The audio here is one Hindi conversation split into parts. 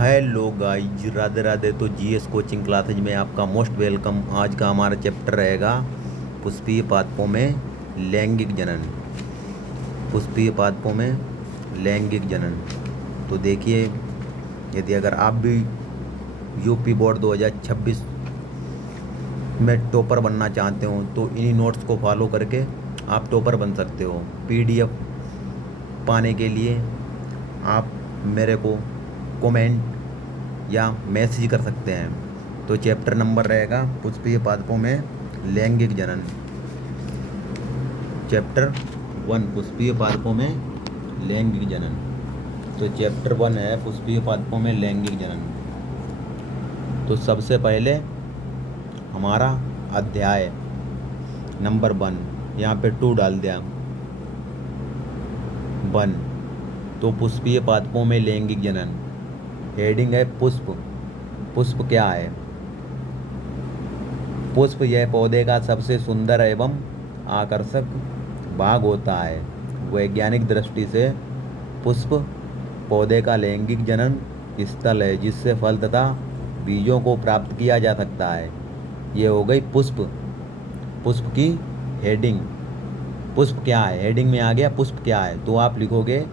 Hello guys, Radhe Radhe. तो जीएस कोचिंग क्लासेज में आपका मोस्ट वेलकम। आज का हमारा चैप्टर रहेगा पुष्पीय पादपों में लैंगिक जनन। पुष्पीय पादपों में लैंगिक जनन। तो देखिए, यदि अगर आप भी यूपी बोर्ड 2026 में टॉपर बनना चाहते हो तो इन्हीं नोट्स को फॉलो करके आप टॉपर बन सकते हो। पीडीएफ पाने के लिए आप मेरे को कमेंट या मैसेज कर सकते हैं। तो चैप्टर नंबर रहेगा पुष्पीय पादपों में लैंगिक जनन। चैप्टर 1 पुष्पीय पादपों में लैंगिक जनन। तो चैप्टर 1 है पुष्पीय पादपों में लैंगिक जनन। तो सबसे पहले हमारा अध्याय नंबर 1, यहाँ पे 2 डाल दिया 1। तो पुष्पीय पादपों में लैंगिक जनन। हेडिंग है पुष्प। पुष्प क्या है? पुष्प यह पौधे का सबसे सुंदर एवं आकर्षक भाग होता है। वैज्ञानिक दृष्टि से पुष्प पौधे का लैंगिक जनन स्थल है जिससे फल तथा बीजों को प्राप्त किया जा सकता है। ये हो गई पुष्प। पुष्प की हेडिंग। पुष्प क्या है? हेडिंग में आ गया पुष्प क्या है, तो आप लिखोगे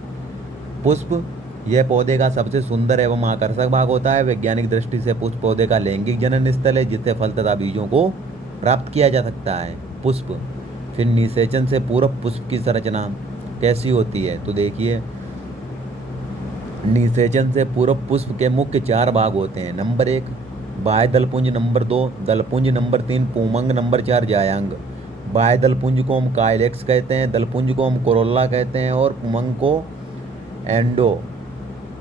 पुष्प यह पौधे का सबसे सुंदर एवं आकर्षक भाग होता है। वैज्ञानिक दृष्टि से पुष्प पौधे का लैंगिक जनन स्थल है जिससे फल तथा बीजों को प्राप्त किया जा सकता है। पुष्प। फिर निषेचन से पूर्व पुष्प की संरचना कैसी होती है? तो देखिए, निषेचन से पूर्व पुष्प के मुख्य 4 भाग होते हैं। नंबर 1 बाह्य दलपुंज, नंबर 2 दलपुंज, नंबर 3 पुंमंग, नंबर 4 जायांग। बाह्य दलपुंज को हम काइलेक्स कहते हैं, दलपुंज को हम कोरोल्ला कहते हैं और पुंमंग को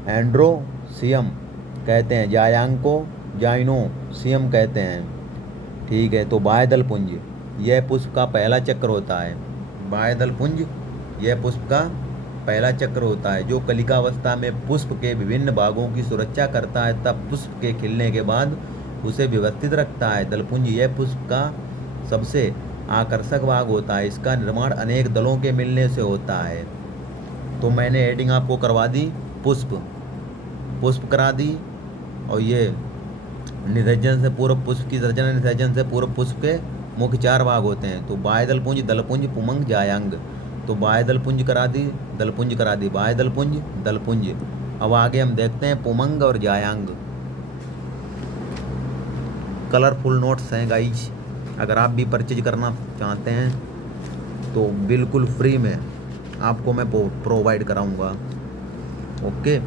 एंड्रोसियम कहते हैं। जायांग को जाइनोसियम कहते हैं। ठीक है, तो बाह्य दलपुंज यह पुष्प का पहला चक्र होता है। बाह्य दलपुंज यह पुष्प का पहला चक्र होता है जो कलिकावस्था में पुष्प के विभिन्न भागों की सुरक्षा करता है तब पुष्प के खिलने के बाद उसे व्यवस्थित रखता है। दलपुंज यह पुष्प का सबसे आकर्षक भाग होता है। इसका निर्माण अनेक दलों के मिलने से होता है। तो मैंने हेडिंग आपको करवा दी पुष्प। पुष्प करा दी। और ये निषेचन से पूर्व पुष्प की संरचना। निषेचन से पूर्व पुष्प के मुख्य 4 भाग होते हैं। तो बाह्य दलपुंज, दलपुंज, पुंमंग, जायांग। तो बाह्य दलपुंज करा दी, दलपुंज करा दी, बाह्य दलपुंज, दलपुंज। अब आगे हम देखते हैं पुंमंग और जायांग। कलरफुल नोट्स हैं गाइज। अगर आप भी परचेज करना चाहते हैं तो बिल्कुल फ्री में आपको मैं प्रोवाइड कराऊंगा। ओके।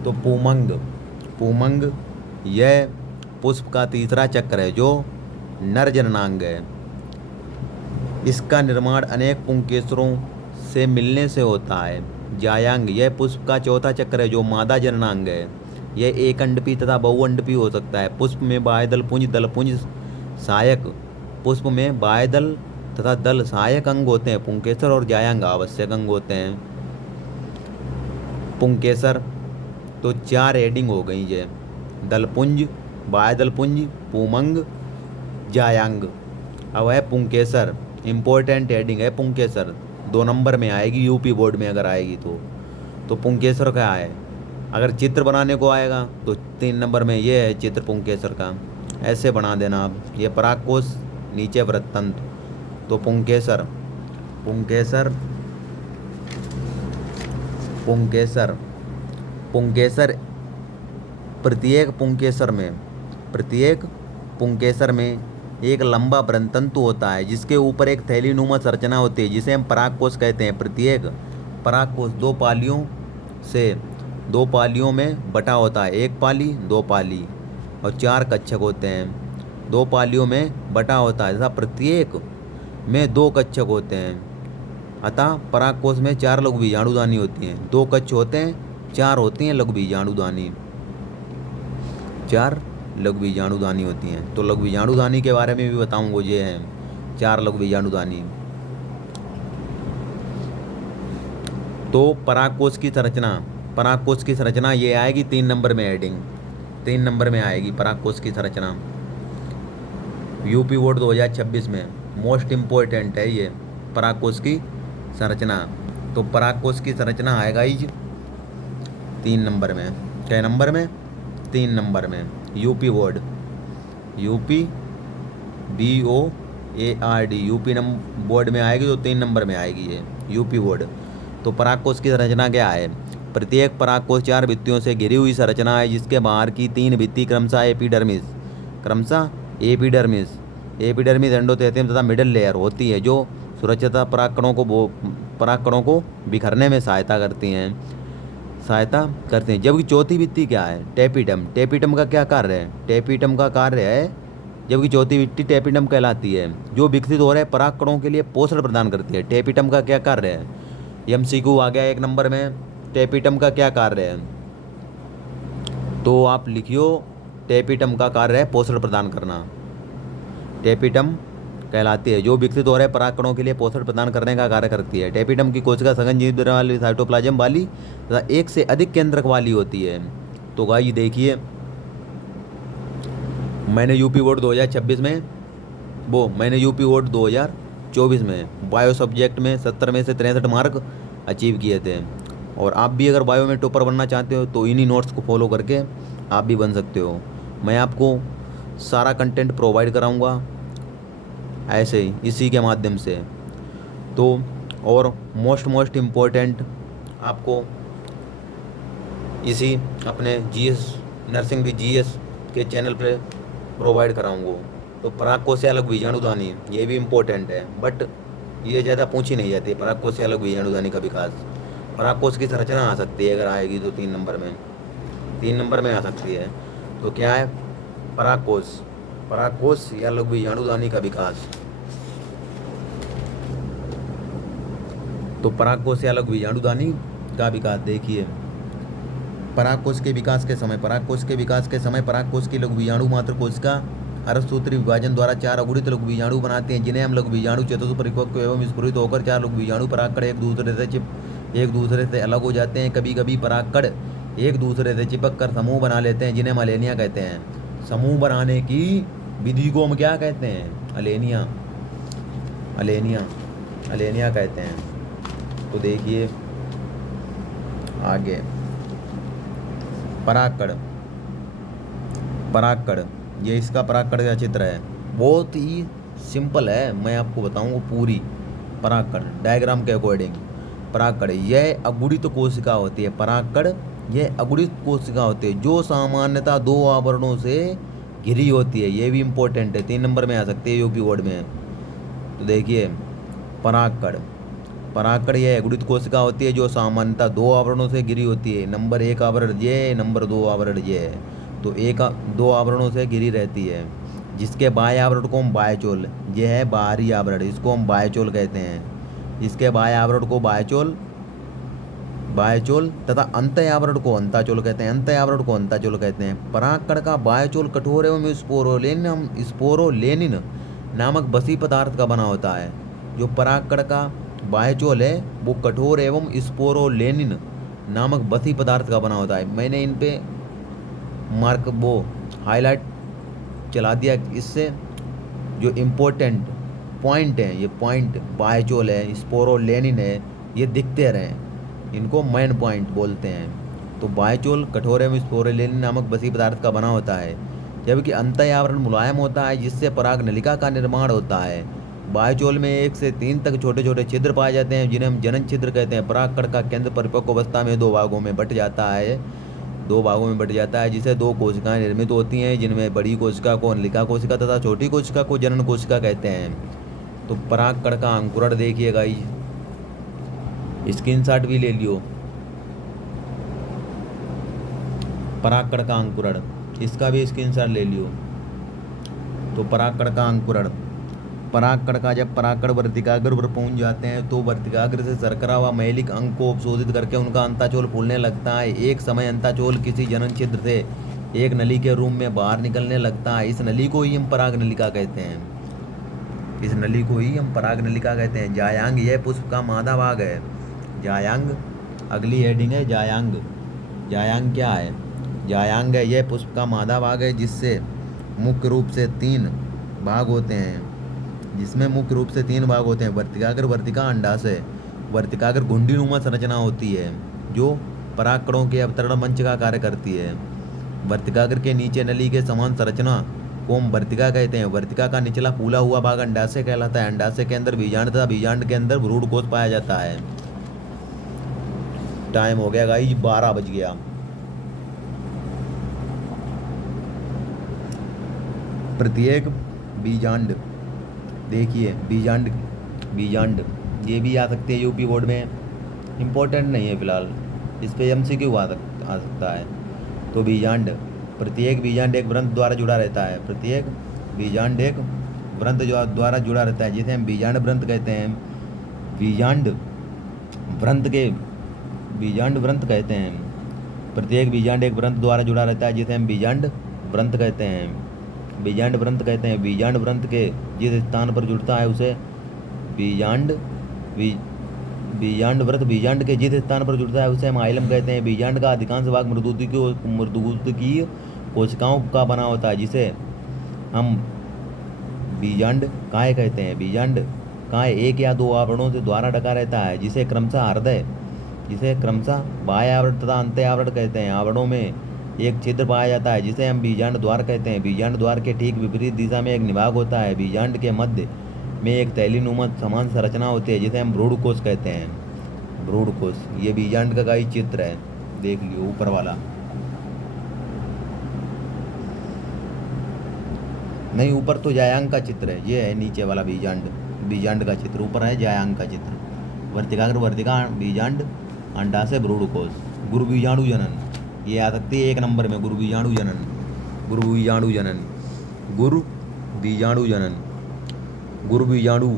तो पुंमंग। पुंमंग यह पुष्प का तीसरा चक्र है जो नर जननांग है। इसका निर्माण अनेक पुंकेसरों से मिलने से होता है। जायांग यह पुष्प का चौथा चक्र है जो मादा जननांग है। यह एक अंडपी तथा बहुअंडपी हो सकता है। पुष्प में बाह्य दलपुंज, दलपुंज सहायक, पुष्प में बाह्य दल तथा दल सहायक अंग होते हैं। पुंकेसर और जायांग आवश्यक अंग होते हैं। पुंकेसर। तो 4 हेडिंग हो गई है, दलपुंज, बाह्य दलपुंज, पुंमंग, जायांग। अब है पुंकेसर। इम्पोर्टेंट हेडिंग है पुंकेसर। 2 नंबर में आएगी यूपी बोर्ड में अगर आएगी तो पुंकेसर क्या है? अगर चित्र बनाने को आएगा तो 3 नंबर में ये है चित्र पुंकेसर का। ऐसे बना देना आप। ये परागकोश, नीचे वृत्तंत्र। तो पुंकेसर। पुंकेसर। पुंकेसर। पुंकेसर प्रत्येक पुंकेसर में एक लंबा वृत्तंतु होता है जिसके ऊपर एक थैलीनुमा संरचना होती है जिसे हम परागकोश कहते हैं। प्रत्येक परागकोश 2 पालियों में बटा होता है। 1 पाली, 2 पाली और 4 कक्षक होते हैं। 2 पालियों में बटा होता है तथा प्रत्येक में 2 कक्षक होते हैं। अतः परागकोश में 4 लघु बीजाणुदानी होती हैं। 2 कक्ष होते हैं, 4 होती हैं लघु बीजाणुदानी। 4 लघु बीजाणुदानी होती हैं। तो लघु बीजाणुदानी के बारे में भी बताऊंगा। ये हैं 4 लघु बीजाणुदानी। तो परागकोश की संरचना। परागकोश की संरचना ये आएगी 3 नंबर में हेडिंग। 3 नंबर में आएगी परागकोश की संरचना। यूपी बोर्ड 2026 में मोस्ट इम्पोर्टेंट है ये परागकोश की संरचना। तो परागकोश की संरचना आएगा 3 नंबर में। क्या नंबर में? 3 नंबर में UP board, UP BOARD UP board में आएगी तो 3 नंबर में आएगी ये यूपी बोर्ड। तो पराग कोश की संरचना क्या है? प्रत्येक पराग कोश 4 भित्तियों से घिरी हुई संरचना है जिसके बाहर की 3 भित्ति क्रमशः एपिडर्मिस एंडोथेलियम तथा मिडल लेयर होती है जो सुरक्षित परागकणों को बिखरने में सहायता करती हैं। जबकि चौथी भित्ति क्या है? टेपिटम का क्या कार्य है? टेपिटम का कार्य है, जबकि चौथी भित्ति टेपिटम कहलाती है, जो विकसित हो रहे परागकणों के लिए पोषण प्रदान करती है। टेपिटम का क्या कार्य है? MCQ आ गया 1 नंबर में, टेपिटम का क्या कार्य है? तो आप लिखियो, टेपिटम का कार्य है पोषण प्रदान करना। टेपिटम कहलाती है जो विकसित हो रहे परागकणों के लिए पोषण प्रदान करने का कार्य करती है। टेपिटम की कोशिका सघन जीव वाली, साइटोप्लाज्म वाली तथा एक से अधिक केंद्रक वाली होती है। तो गाइस देखिए, मैंने यूपी बोर्ड 2024 में बायो सब्जेक्ट में 70 में से 63 मार्क अचीव किए थे। और आप भी अगर बायो में टॉपर बनना चाहते हो तो इन्हीं नोट्स को फॉलो करके आप भी बन सकते हो। मैं आपको सारा कंटेंट प्रोवाइड कराऊंगा ऐसे ही इसी के माध्यम से। तो और मोस्ट इम्पोर्टेंट आपको इसी अपने GS नर्सिंग भी GS के चैनल पे प्रोवाइड कराऊंगा। तो पराग कोश से अलग बीजाणुदानी ये भी इम्पोर्टेंट है, बट ये ज़्यादा पूछी नहीं जाती। पराग कोश से अलग बीजाणुदानी का विकास, पराग कोश की संरचना आ सकती है, अगर आएगी तो 3 नंबर में आ सकती है। तो क्या है? पराग कोश या अलग बीजाणुदानी का विकास। तो पराग कोश से अलग बीजाणुदानी का विकास देखिए, पराग कोश के विकास के समय पराग कोश की लघु बीजाणु मात्र कोशिका अर्धसूत्री विभाजन द्वारा 4 अगुणित लघु बीजाणु बनाते हैं, जिन्हें हम लघु बीजाणु चतुर्थ परिपक्व एवं स्फुरित होकर 4 लघु बीजाणु परागकण एक दूसरे से अलग हो जाते हैं। कभी कभी परागकण एक दूसरे से चिपक कर समूह बना लेते हैं, जिन्हें हम अलेनिया कहते हैं। समूह बनाने की विधि को हम क्या कहते हैं? अलेनिया कहते हैं। तो देखिए आगे, परागकण ये इसका परागकण का चित्र है, बहुत ही सिंपल है, मैं आपको बताऊंगा पूरी। परागकण डायग्राम के अकॉर्डिंग परागकण यह अगुणित कोशिका होती है। परागकण यह अगुणित कोशिका होती है जो सामान्यतः 2 आवरणों से घिरी होती है। ये भी इम्पोर्टेंट है, 3 नंबर में आ सकती है यूपी बोर्ड में। तो देखिए परागकण यह अगुणित कोशिका होती है जो सामान्यतः 2 आवरणों से घिरी होती है। नंबर 1 आवरण ये, नंबर 2 आवरण ये। तो 2 आवरणों से घिरी रहती है, जिसके बाह्य आवरण को हम बाह्यचोल, ये है बाहरी आवरण, इसको हम बाह्यचोल कहते हैं। इसके बाह्य आवरण को बाह्यचोल तथा अंतः आवरण को अंताचोल कहते हैं। परागकण का बाह्यचोल कठोर एवं स्पोरोलेनिन नामक बसी पदार्थ का बना होता है। जो परागकण का बाह्यचोल है वो कठोर एवं स्पोरोलेनिन नामक बसी पदार्थ का बना होता है। मैंने इन पे हाईलाइट चला दिया, इससे जो इम्पोर्टेंट पॉइंट हैं, ये पॉइंट बाह्यचोल है, स्पोरोलेनिन है, ये दिखते रहें, इनको मेन पॉइंट बोलते हैं। तो बाह्यचोल कठोर एवं स्पोरोलेनिन नामक बसी पदार्थ का बना होता है, जबकि अंतः आवरण मुलायम होता है जिससे पराग नलिका का निर्माण होता है। बाह्यचोल में 1 से 3 तक छोटे छोटे छिद्र पाए जाते हैं, जिन्हें हम जनन छिद्र कहते हैं। परागकण का केंद्र परिपक्व अवस्था में 2 भागों में बट जाता है, जिसे 2 कोशिकाएं निर्मित होती हैं, जिनमें बड़ी कोशिका को नलिका कोशिका तथा छोटी कोशिका को जनन कोशिका कहते हैं। तो परागकण का अंकुरण देखिएगा, स्क्रीनशॉट भी ले लियो। परागकण का अंकुरण, इसका भी स्क्रीनशॉट ले लियो। तो परागकण का अंकुरण, जब परागकण वर्तिकाग्र पर पहुंच जाते हैं तो वर्तिकाग्र से शर्करा व मैलिक अंग को अवशोषित करके उनका अंताचोल फूलने लगता है। एक समय अंताचोल किसी जनन छिद्र से एक नली के रूप में बाहर निकलने लगता है। इस नली को ही हम पराग नलिका कहते हैं। जायांग यह पुष्प का मादा भाग है। जायांग, अगली हेडिंग है जायांग। जायांग क्या है? जायांग है यह पुष्प का मादा भाग है, जिसमें मुख्य रूप से 3 भाग होते हैं। वर्तिकाग्र, वर्तिका, अंडाशय। वर्तिकाग्र घुंडी नुमा संरचना होती है जो परागकणों के अवतरण मंच का कार्य करती है। वर्तिकाग्र के नीचे नली के समान संरचना को हम वर्तिका कहते हैं। वर्तिका का निचला फूला हुआ भाग अंडाशय कहलाता है। अंडाशय के अंदर बीजांड तथा बीजांड के अंदर भ्रूण कोश पाया जाता है। टाइम हो गया गाइस, 12 बज गया। प्रत्येक बीजांड, देखिए बीजांड, बीजांड ये भी आ सकते हैं यूपी बोर्ड में, इम्पोर्टेंट नहीं है फिलहाल, इस पे MCQ आ सकता है। तो बीजांड, प्रत्येक बीजांड एक वृंत द्वारा जुड़ा रहता है। प्रत्येक बीजांड एक वृंत द्वारा जुड़ा रहता है, जिसे हम बीजांड वृंत कहते हैं। बीजांड वृंत के बीजांड वृंत कहते हैं। प्रत्येक बीजांड एक वृंत द्वारा जुड़ा रहता है, जिसे हम बीजांड वृंत कहते हैं। बीजांड वृंत कहते हैं। बीजांड वृंत के जिस स्थान पर जुड़ता है उसे बीजांड वृत्त, बीजांड के जिस स्थान पर जुड़ता है उसे हम आइलम कहते हैं। बीजांड का अधिकांश भाग मृदुकी कोशिकाओं का बना होता है, जिसे हम बीजांड काय कहते हैं। बीजांड काय एक या दो आवरणों से द्वारा ढका रहता है, जिसे क्रमशः बाह्य आवरण तथा अंत्य आवरण कहते हैं। आवरणों में एक छिद्र पाया जाता है, जिसे हम बीजांड द्वार कहते हैं। बीजांड द्वार के ठीक विपरीत दिशा में एक निभाग होता है। बीजांड के मध्य में एक तैलीनुमा समान संरचना होती है, जिसे हम भ्रूण कोश कहते हैं। भ्रूण कोश, ये बीजांड का ही चित्र है, देख लियो ऊपर वाला। नहीं, ऊपर तो जायांग का चित्र है, ये है नीचे वाला बीजांड का चित्र, ऊपर है जायांग का चित्र। वर्तिकाग्र, वर्तिका, बीजांड, अंडाशय, भ्रूण कोश। गुरु बीजाणु जनन ये आ सकती है 1 नंबर में। गुरु बीजाणु जनन, गुरु बीजाणु जनन, गुरु बीजाणु जनन। गुरु बीजाणु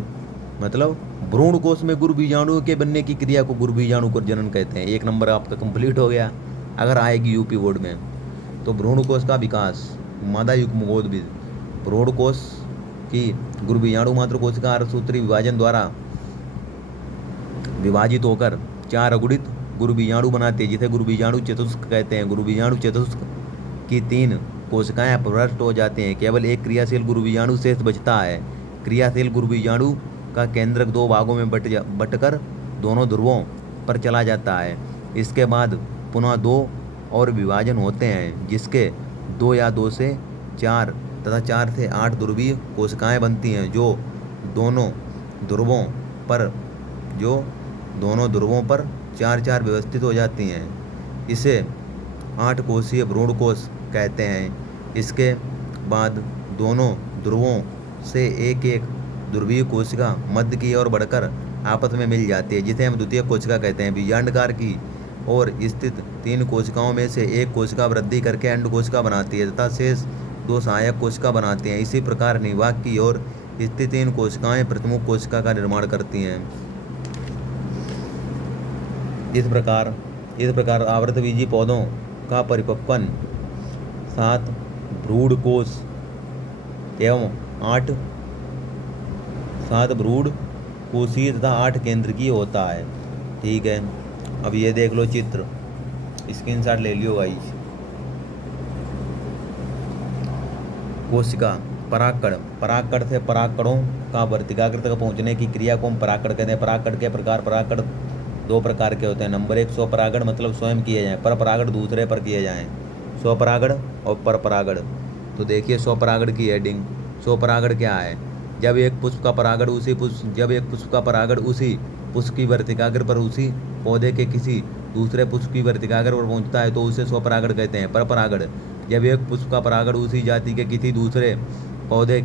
मतलब भ्रूण कोश में गुरु बीजाणु के बनने की क्रिया को गुरु बीजाणु को जनन कहते हैं। 1 नंबर आपका कंप्लीट हो गया। अगर आएगी यूपी बोर्ड में तो भ्रूण कोश का विकास, मादा युग्मकोद्भिद भ्रूण कोश की गुरु बीजाणु मात्र कोशिका अर्धसूत्री विभाजन द्वारा विभाजित होकर 4 अगुणित गुरु बीजाणु बनाते हैं, जिसे गुरु बीजाणु चतुष्क कहते हैं। गुरु बीजाणु चतुष्क की 3 कोशिकाएं अपभ्रष्ट हो जाती हैं, केवल एक क्रियाशील गुरु बीजाणु शेष बचता है। क्रियाशील गुरु बीजाणु का केंद्रक 2 भागों में बटकर दोनों ध्रुवों पर चला जाता है। इसके बाद पुनः 2 और विभाजन होते हैं, जिसके 2 या 2 से 4 तथा 4 से 8 ध्रुवीय कोशिकाएं बनती हैं, जो दोनों ध्रुवों पर 4-4 व्यवस्थित हो जाती हैं। इसे 8 कोशीय भ्रूण कोश कहते हैं। इसके बाद दोनों ध्रुवों से एक ध्रुवीय कोशिका मध्य की ओर बढ़कर आपस में मिल जाती है, जिसे हम द्वितीय कोशिका कहते हैं। बीजांडकार की ओर स्थित 3 कोशिकाओं में से एक कोशिका वृद्धि करके अंड कोशिका बनाती है तथा शेष 2 सहायक कोशिका बनाती हैं। इसी प्रकार निवाहक की ओर स्थित 3 कोशिकाएं प्रमुख कोशिका का निर्माण करती हैं। इस प्रकार आवृतबीजी पौधों का परिपक्वन 7 भ्रूण कोश एवं 7 भ्रूण कोशीय तथा 8 केंद्रकीय होता है। ठीक है, अब ये देख लो चित्र, स्क्रीनशॉट ले लियो गाइस। कोशिका परागकण से परागकणों का वर्तिकाग्र तक पहुँचने की क्रिया को हम परागकण कहते हैं। परागकण के प्रकार, परागकण 2 प्रकार के होते हैं। नंबर 1 स्वपरागण, मतलब स्वयं किए जाएं। परपरागण दूसरे पर किए जाएं। स्वपरागण और परपरागण। तो देखिए स्वपरागण की हेडिंग। स्वपरागण क्या है? जब एक पुष्प का परागण उसी पुष्प की वर्तिकाग्र पर उसी पौधे के किसी दूसरे पुष्प की वर्तिकाग्र पर पहुंचता है तो उसे स्वपरागण कहते हैं। परपरागण, जब एक पुष्प का परागण उसी जाति के किसी दूसरे पौधे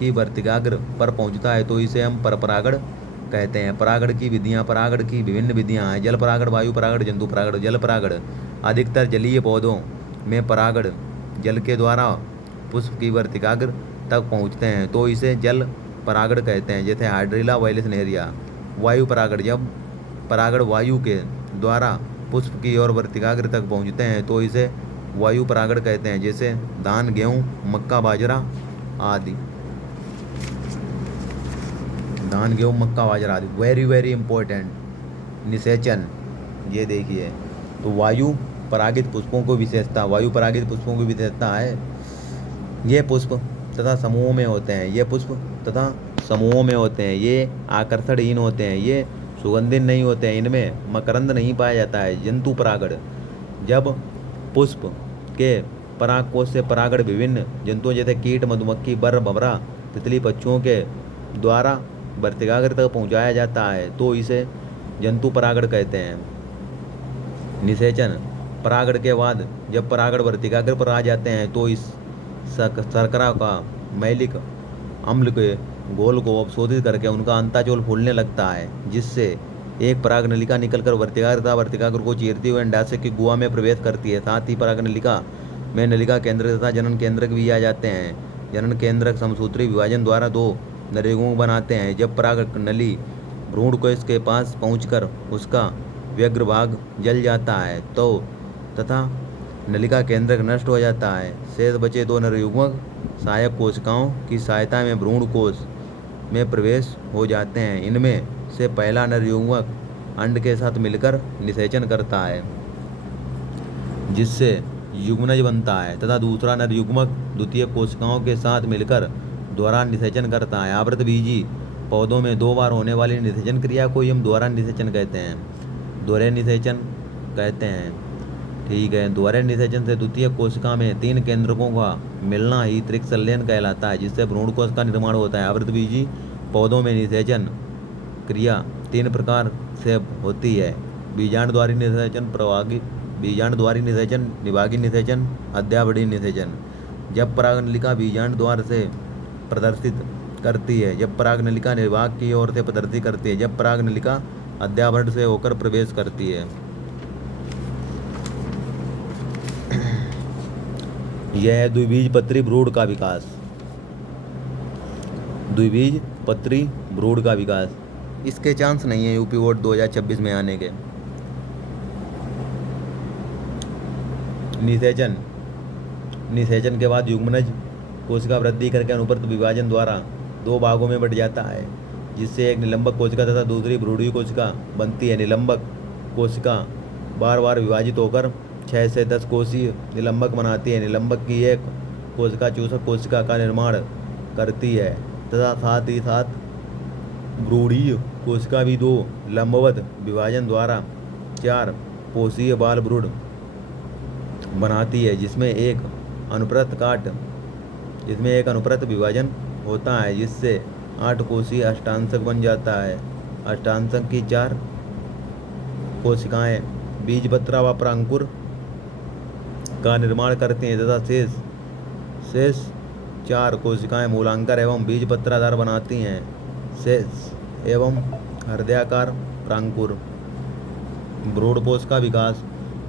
की वर्तिकाग्र पर पहुंचता है तो इसे हम परपरागण कहते हैं। परागण की विधियां, परागण की विभिन्न विधियां हैं। जल परागण, वायु परागण, जंतु परागण। जल परागण, अधिकतर जलीय पौधों में परागण जल के द्वारा पुष्प की वर्तिकाग्र तक पहुंचते हैं तो इसे जल परागण कहते हैं, जैसे हाइड्रिला वैलिस नेरिया। वायु परागण, जब परागण वायु के द्वारा पुष्प की ओर वर्तिकाग्र तक पहुंचते हैं तो इसे वायु परागण कहते हैं, जैसे धान, गेहूँ, मक्का, बाजरा आदि। धान, गेहूँ, मक्का, बाजरा आदि। वेरी इंपॉर्टेंट, निषेचन। ये देखिए, तो वायु परागित पुष्पों की विशेषता है ये पुष्प तथा समूहों में होते हैं। ये आकर्षणहीन होते हैं, ये सुगंधित नहीं होते हैं, इनमें मकरंद नहीं पाया जाता है। जंतु परागण, जब पुष्प के परागकोश से परागण विभिन्न जंतुओं जैसे कीट, मधुमक्खी, बर, भंवरा, तितली, पक्षियों के द्वारा वर्तिकाग्र तक पहुंचाया जाता है तो इसे जंतु परागण कहते हैं। निषेचन, परागण के बाद जब परागण वर्तिकाग्र पर आ जाते हैं तो इस शर्करा का मैलिक अम्ल के घोल को अवशोषित करके उनका अंताचोल फूलने लगता है, जिससे एक पराग नलिका निकलकर वर्तिकाग्र को चीरती हुए अंडाशय की गुहा में प्रवेश करती है। साथ ही पराग नलिका में नलिका केंद्रक तथा जनन केंद्रक भी आ जाते हैं। जनन केंद्रक समसूत्री विभाजन द्वारा दो नरयुग्मक बनाते हैं। जब पराग नली भ्रूण कोश के पास पहुंचकर उसका व्यग्र भाग जल जाता है तो तथा नलिका केंद्रक नष्ट हो जाता है, शेष बचे दो नरयुग्मक सहायक कोशिकाओं की सहायता में भ्रूण कोश में प्रवेश हो जाते हैं। इनमें से पहला नरयुग्मक अंड के साथ मिलकर निषेचन करता है, जिससे युग्मनज बनता है, तथा दूसरा नरयुग्मक द्वितीय कोशिकाओं के साथ मिलकर दोहरा निषेचन करता है। आवृतबीजी पौधों में 2 बार होने वाली निषेचन क्रिया को हम दोहरा निषेचन कहते हैं, दोहरे निषेचन कहते हैं। ठीक है, दोहरे निषेचन से द्वितीय कोशिका में 3 केंद्रकों का मिलना ही त्रिक संलयन कहलाता है, जिससे भ्रूण कोश का निर्माण होता है। आवृतबीजी पौधों में निषेचन क्रिया 3 प्रकार से होती है: बीजांडद्वारी निषेचन, बीजांडद्वारी निषेचन, निभागी निषेचन, अध्यावधि निषेचन। जब परागनलिका बीजांड द्वार से प्रदर्शित करती है, जब परागनलिका निर्वाग की ओर से प्रदर्शित करती है, जब परागनलिका अध्यावरण से होकर प्रवेश करती है। यह है द्विबीजपत्री भ्रूण का विकास। द्विबीजपत्री भ्रूण का विकास, इसके चांस नहीं है यूपी बोर्ड 2026 में आने के। निषेचन, निषेचन के बाद युग्मनज कोशिका वृद्धि करके अनुप्रस्थ विभाजन द्वारा 2 भागों में बट जाता है, जिससे एक निलंबक कोशिका तथा दूसरी भ्रूणीय कोशिका बनती है। निलंबक कोशिका बार बार विभाजित होकर 6 से 10 कोशीय निलंबक बनाती है। निलंबक की एक कोशिका चूसक कोशिका का निर्माण करती है तथा साथ ही साथ भ्रूणीय कोशिका भी 2 लंबवत विभाजन द्वारा 4 कोशीय बाल भ्रूण बनाती है, जिसमें एक अनुप्रस्थ विभाजन होता है, जिससे 8 कोशीय अष्टांशक बन जाता है। अष्टांशक की 4 कोशिकाएं बीजपत्रा व परांकुर का निर्माण करती हैं तथा शेष 4 कोशिकाएं मूलांकर एवं बीजपत्राधार बनाती हैं। शेष एवं हृदयाकार परांकुर। भ्रूणपोष का विकास,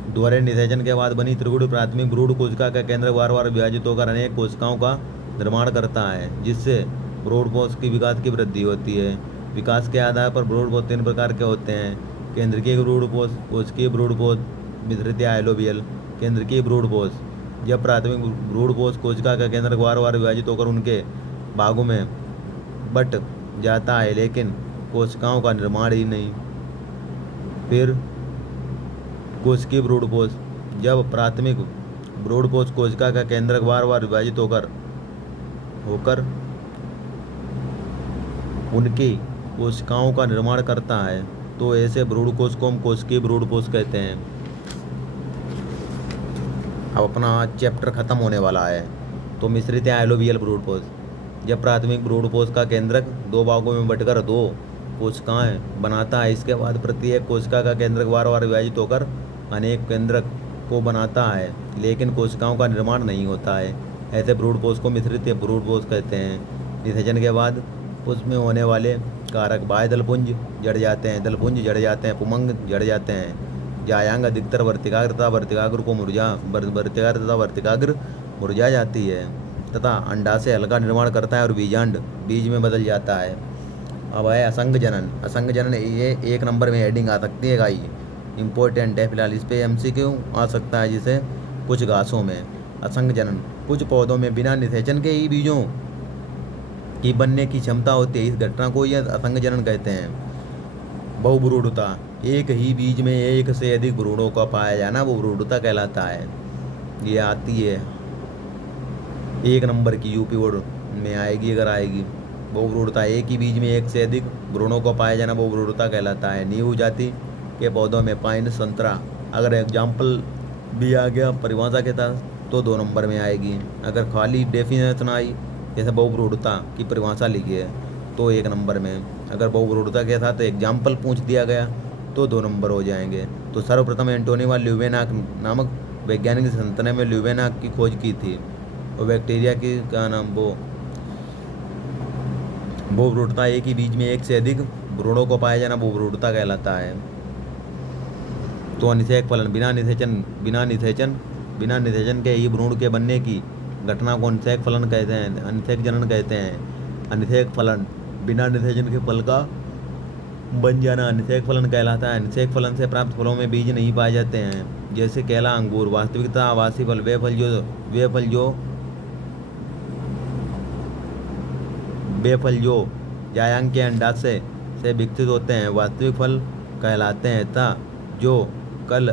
दोहरे निषेचन के बाद बनी त्रिगुण प्राथमिक भ्रूण कोशिका का केंद्र बार बार विभाजित होकर अनेक कोशिकाओं का निर्माण करता है, जिससे भ्रूणपोष की विकास की वृद्धि होती है। विकास के आधार पर भ्रूणपोष 3 प्रकार के होते हैं: केंद्रकीय भ्रूणपोष, कोशिकीय भ्रूणपोष, मिश्रित या एलोबियल। केंद्रकीय भ्रूणपोष, जब प्राथमिक भ्रूणपोष कोशिका का केंद्र बार बार विभाजित होकर उनके भागों में बट जाता है, लेकिन कोशिकाओं का निर्माण ही नहीं। फिर कोशिकीय भ्रूणपोष, जब प्राथमिक भ्रूणपोष कोशिका का केंद्रक बार बार विभाजित होकर उनकी कोशिकाओं का निर्माण करता है, तो ऐसे भ्रूणकोश को हम कोशिकीय भ्रूणपोष कहते हैं। अब अपना चैप्टर खत्म होने वाला है, तो मिश्रित या एलोबियल भ्रूणपोष, जब प्राथमिक भ्रूणपोष का केंद्रक 2 भागों में बटकर 2 कोशिकाएं बनाता है, इसके बाद प्रत्येक कोशिका का केंद्रक बार बार विभाजित होकर अनेक केंद्रक को बनाता है, लेकिन कोशिकाओं का निर्माण नहीं होता है। ऐसे भ्रूणपोष को मिश्रित भ्रूणपोष कहते हैं। निषेचन के बाद पुष्प में होने वाले कारक बाह्य दलपुंज जड़ जाते हैं, दलपुंज जड़ जाते हैं, पुमंग जड़ जाते हैं। जायांग अधिकतर वर्तिकाग्र तथा वर्तिकाग्र मुरझा जाती है तथा अंडाशय हल्का निर्माण करता है और बीजांड बीज में बदल जाता है। अब है असंग जनन। असंग जनन ये 1 नंबर में हेडिंग आ सकती है गाई, इम्पोर्टेंट है फिलहाल, इस पे MCQ आ सकता है। जिसे कुछ घासों में असंग जनन, कुछ पौधों में बिना निषेचन के ही बीजों की बनने की क्षमता होती है, इस घटना को यह असंग जनन कहते हैं। बहुभ्रूणता, एक ही बीज में एक से अधिक भ्रूणों का पाया जाना वो भ्रूणता कहलाता है। ये आती है 1 नंबर की, यूपी बोर्ड में आएगी अगर आएगी। बहुभ्रूणता, एक ही बीज में एक से अधिक भ्रूणों का पाया जाना बहुभ्रूणता कहलाता है। नींबू जाति के पौधों में पाइन, संतरा, अगर एग्जाम्पल बी आ गया परिभाषा के साथ तो 2 नंबर में आएगी। अगर खाली डेफिनेशन आई, जैसे बहुब्रूढ़ता की परिभाषा लिखी है, तो 1 नंबर में। अगर बहुब्रूढ़ता के साथ एग्जाम्पल पूछ दिया गया तो 2 नंबर हो जाएंगे। तो सर्वप्रथम एंटोनिवा ल्यूवेनाक नामक वैज्ञानिक संत ने में ल्यूवेनाक की खोज की थी। और बैक्टीरिया की क्या नाम वो बहुब्रूढ़ता एक ही बीज में एक से अधिक भ्रूणों को पाया जाना बहुब्रूढ़ता कहलाता है। तो अनिषेक फलन बिना निषेचन के ही भ्रूण के बनने की घटना को अनिषेक फलन कहते हैं, अनिषेक जनन कहते हैं। अनिषेक फलन बिना निषेचन के फल का बन जाना अनिषेक फलन कहलाता है। अनिषेक फलन से प्राप्त फलों में बीज नहीं पाए जाते हैं, जैसे केला अंगूर। वास्तविकता आवासी फल वे फल जो जायांग के अंडाशय से विकसित होते हैं वास्तविक फल कहलाते हैं, तथा जो कल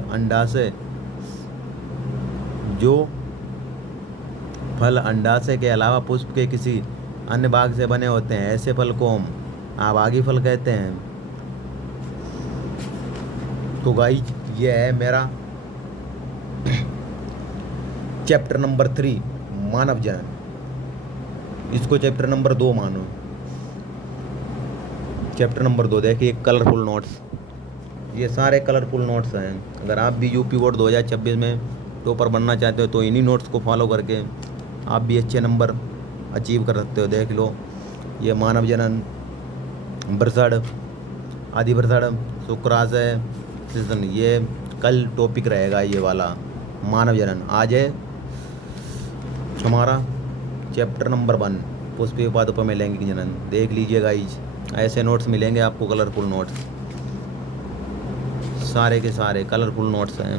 फल अंडाशय के अलावा पुष्प के किसी अन्य भाग से बने होते हैं, ऐसे फल को हम आबागी फल कहते हैं। तो गाइस ये है मेरा चैप्टर नंबर 3 मानव जनन। इसको चैप्टर नंबर 2 मानो। चैप्टर नंबर 2 देखिए कलरफुल नोट्स। ये सारे कलरफुल नोट्स हैं। अगर आप भी यूपी बोर्ड 2026 में टॉपर बनना चाहते हो तो इन्हीं नोट्स को फॉलो करके आप भी अच्छे नंबर अचीव कर सकते हो। देख लो, ये मानव जनन, बृहद, आदि बृहद, शुक्राशय सेशन, ये कल टॉपिक रहेगा ये वाला मानव जनन। आज है हमारा चैप्टर नंबर 1 पुष्पीय उपाधि में लैंगिक जनन। देख लीजिए गाइज, ऐसे नोट्स मिलेंगे आपको, कलरफुल नोट्स, सारे के सारे कलरफुल नोट्स हैं।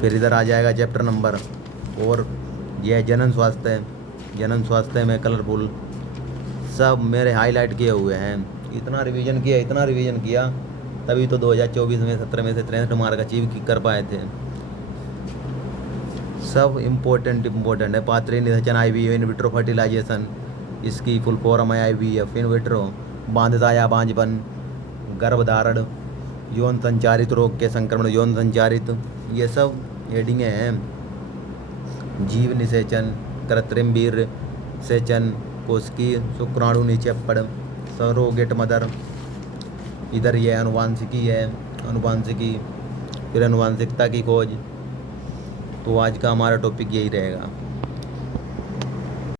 फिर इधर आ जाएगा चैप्टर नंबर, और यह जनन स्वास्थ्य में कलरफुल सब मेरे हाईलाइट किए हुए हैं। इतना रिवीजन किया तभी तो 2024 में 17 में से 63 मार्क अचीव कर पाए थे। सब इम्पोर्टेंट है। पात्रीय निषेचन IVF इन विट्रो फर्टिलाइजेशन, इसकी फुल फॉर्म है IVF इन विट्रो। बांध्यता या बांझपन, गर्भधारण, यौन संचारित रोग के संक्रमण, यौन संचारित, ये सब हेडिंग हैं। जीव निषेचन, कृत्रिम वीर्य सेचन, कोशिकीय शुक्राणु निक्षेपण, सरोगेट मदर। इधर ये अनुवांशिकी है, फिर अनुवांशिकता की खोज। तो आज का हमारा टॉपिक यही रहेगा।